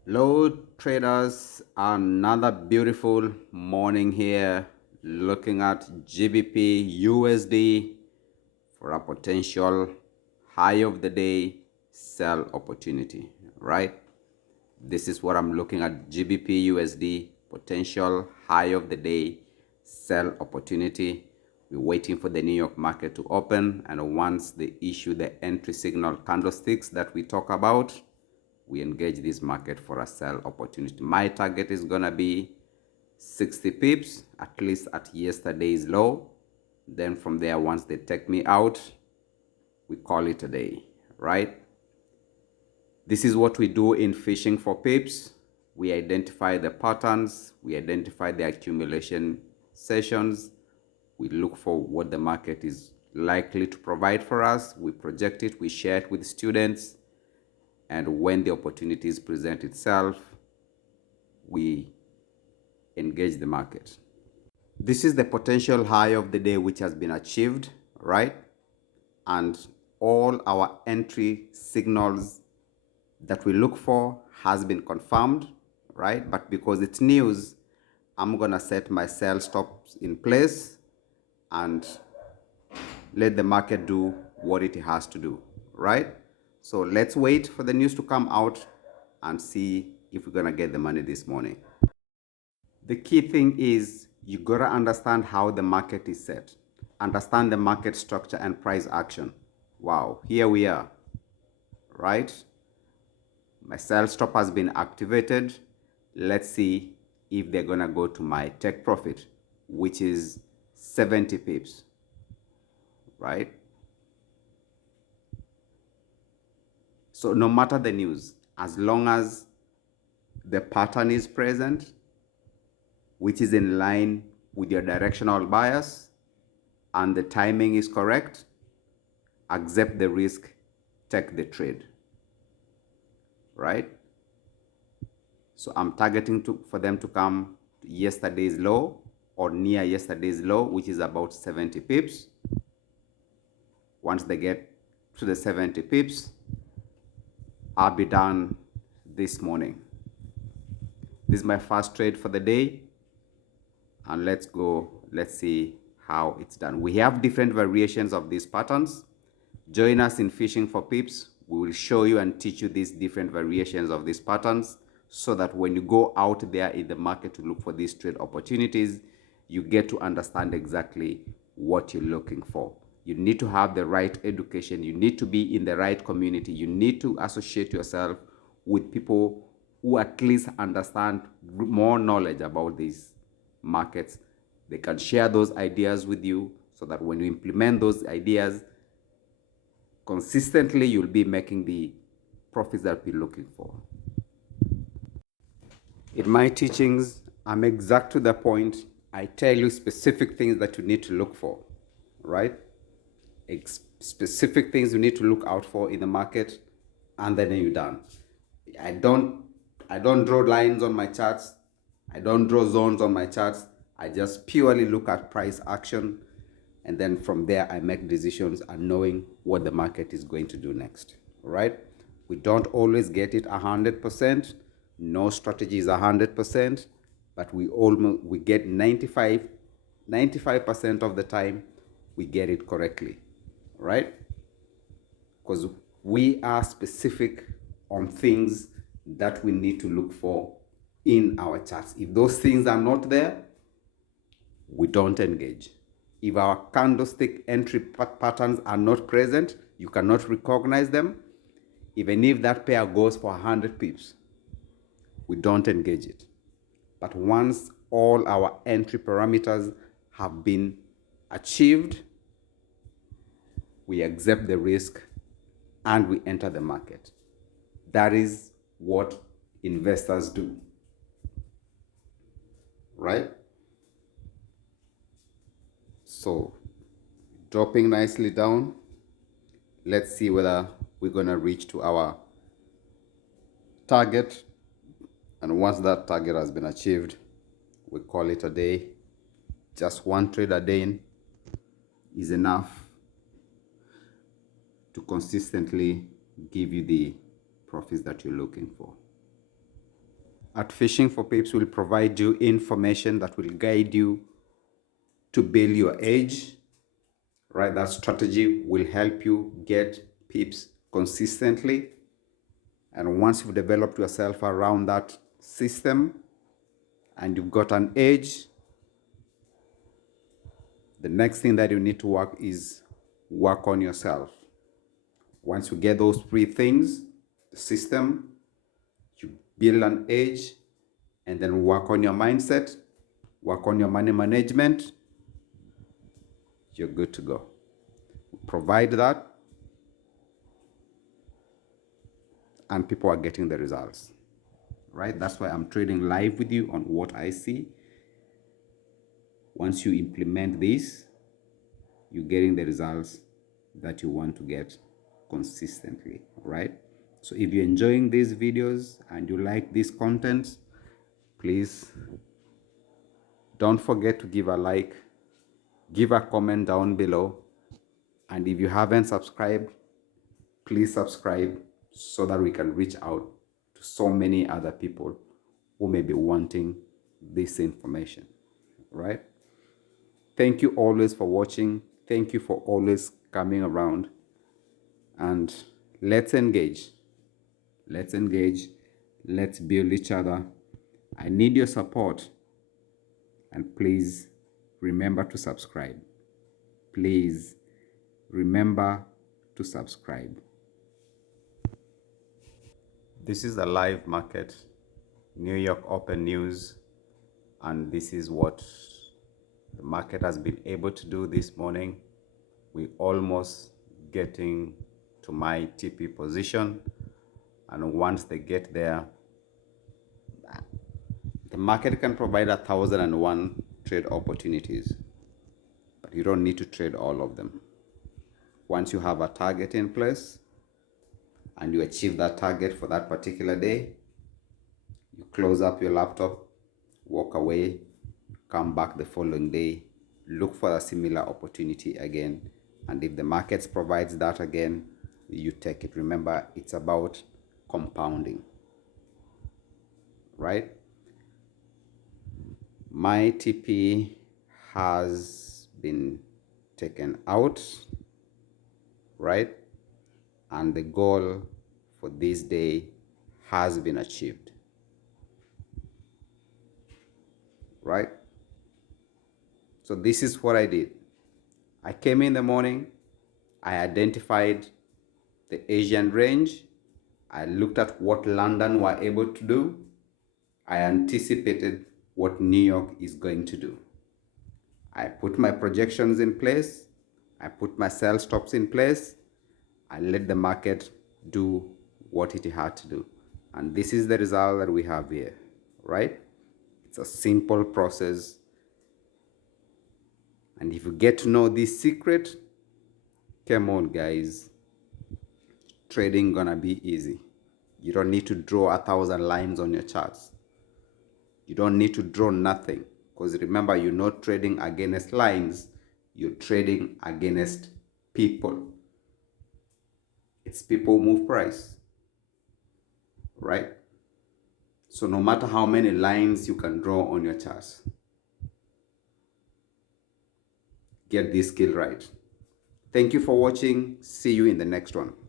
Hello, traders. Another beautiful morning here looking at GBP USD for a potential high of the day sell opportunity, right? This is what I'm looking at: GBP USD potential high of the day sell opportunity. We're waiting for the New York market to open, and once they issue the entry signal candlesticks that we talk about, we engage this market for a sell opportunity. My target is gonna be 60 pips, at least at yesterday's low. Then from there, once they take me out, we call it a day, right? This is what we do in fishing for pips. We identify the patterns, we identify the accumulation sessions, we look for what the market is likely to provide for us, we project it, we share it with students, and when the opportunities present itself, we engage the market. This is the potential high of the day which has been achieved, right? And all our entry signals that we look for has been confirmed, right? But because it's news, I'm gonna set my sell stops in place and let the market do what it has to do, right? So let's wait for the news to come out and see if we're gonna get the money this morning. The key thing is you gotta understand how the market is set. Understand the market structure and price action. Wow, here we are, right? My sell stop has been activated. Let's see if they're gonna go to my take profit, which is 70 pips, right? So no matter the news, as long as the pattern is present, which is in line with your directional bias, and the timing is correct, accept the risk, take the trade, right? So I'm targeting for them to come to yesterday's low or near yesterday's low, which is about 70 pips. Once they get to the 70 pips, I'll be done this morning. This is my first trade for the day, and let's see how it's done. We have different variations of these patterns. Join us in fishing for pips. We will show you and teach you these different variations of these patterns so that when you go out there in the market to look for these trade opportunities, you get to understand exactly what you're looking for. You need to have the right education. You need to be in the right community. You need to associate yourself with people who at least understand more knowledge about these markets. They can share those ideas with you so that when you implement those ideas consistently, you'll be making the profits that you're looking for. In my teachings, I'm exact to the point. I tell you specific things that you need to look for, right? Specific things you need to look out for in the market, and then you're done. I don't draw lines on my charts. I don't draw zones on my charts. I just purely look at price action, and then from there I make decisions and knowing what the market is going to do next, right? We don't always get it 100%. No strategy is 100%, but we get 95% of the time we get it correctly, right? Because we are specific on things that we need to look for in our charts. If those things are not there, we don't engage. If our candlestick entry patterns are not present, you cannot recognize them, even if that pair goes for 100 pips, we don't engage it. But once all our entry parameters have been achieved, we accept the risk and we enter the market. That is what investors do, right? So dropping nicely down, let's see whether we're gonna reach to our target. And once that target has been achieved, we call it a day. Just one trade a day is enough to consistently give you the profits that you're looking for. at Fishing for Pips will provide you information that will guide you to build your edge, right? That strategy will help you get pips consistently. And once you've developed yourself around that system and you've got an edge, the next thing that you need to work on yourself. Once you get those three things, the system, you build an edge, and then work on your mindset, work on your money management, you're good to go. Provide that, and people are getting the results, right? That's why I'm trading live with you on what I see. Once you implement this, you're getting the results that you want to get consistently, right? So if you're enjoying these videos and you like this content, please don't forget to give a like, give a comment down below, and if you haven't subscribed, please subscribe so that we can reach out to so many other people who may be wanting this information, right? Thank you always for watching. Thank you for always coming around, and let's engage. Let's engage. Let's build each other. I need your support, and please remember to subscribe. Please remember to subscribe. This is the live market, New York Open News, and this is what the market has been able to do this morning. We're almost getting to my TP position, and once they get there, the market can provide 1,001 trade opportunities, but you don't need to trade all of them. Once you have a target in place and you achieve that target for that particular day, you close up your laptop, walk away, come back the following day, look for a similar opportunity again, and if the markets provides that again, you take it. Remember, it's about compounding, right? My TP has been taken out, right? And the goal for this day has been achieved, right? So this is what I did. I came in the morning, I identified the Asian range, I looked at what London were able to do, I anticipated what New York is going to do. I put my projections in place, I put my sell stops in place, I let the market do what it had to do. And this is the result that we have here, right? It's a simple process. And if you get to know this secret, come on guys, trading gonna be easy. You don't need to draw 1,000 lines on your charts. You don't need to draw nothing, because remember, you're not trading against lines, you're trading against people. It's people move price, right? So no matter how many lines you can draw on your charts, get this skill right. Thank you for watching. See you in the next one.